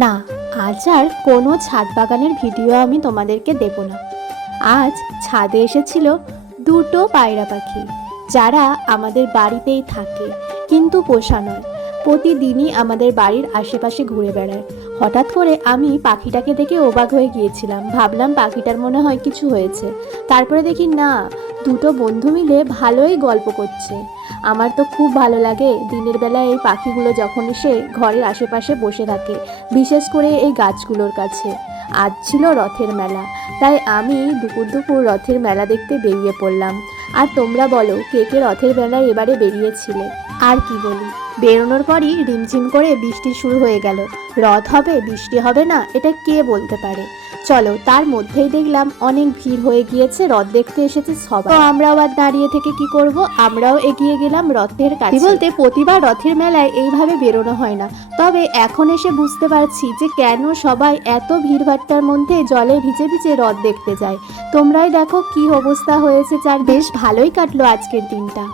না, আজ আর কোনো ছাদ বাগানের ভিডিও আমি তোমাদেরকে দেব না। আজ ছাদে এসেছিল দুটো পায়রা পাখি, যারা আমাদের বাড়িতেই থাকে, কিন্তু পোষা নয়। প্রতিদিনই আমাদের বাড়ির আশেপাশে ঘুরে বেড়ায়। হঠাৎ করে আমি পাখিটাকে দেখে অবাক হয়ে গিয়েছিলাম, ভাবলাম পাখিটার মনে হয় কিছু হয়েছে। তারপরে দেখি না, দুটো বন্ধু মিলে ভালোই গল্প করছে। আমার তো খুব ভালো লাগে দিনের বেলায় এই পাখিগুলো যখন এসে ঘরের আশেপাশে বসে থাকে, বিশেষ করে এই গাছগুলোর কাছে। আজ ছিল রথের মেলা, তাই আমি দুপুর দুপুর রথের মেলা দেখতে বেরিয়ে পড়লাম। আর তোমরা বলো, কে কে রথের মেলায় এবারে বেরিয়েছিলে? আর কি বলি, বেরোনোর পরই রিমঝিম করে বৃষ্টি শুরু হয়ে গেল। রথ হবে, বৃষ্টি হবে না, এটা কে বলতে পারে। চলো, তার মধ্যেই দেখলাম অনেক ভিড় হয়ে গিয়েছে, রথ দেখতে এসেছে সবাই। তো আমরাও আর দাঁড়িয়ে থেকে কি করব, আমরাও এগিয়ে গেলাম রথের কাছে। বলতে প্রতিবার রথের মেলায় এইভাবে বেরোনো হয় না, তবে এখন এসে বুঝতে পারছি যে কেন সবাই এত ভিড়ভাট্টার মধ্যে জলে ভিজে ভিজে রথ দেখতে যায়। তোমরাই দেখো কি অবস্থা হয়েছে চার। বেশ ভালোই কাটলো আজকের দিনটা।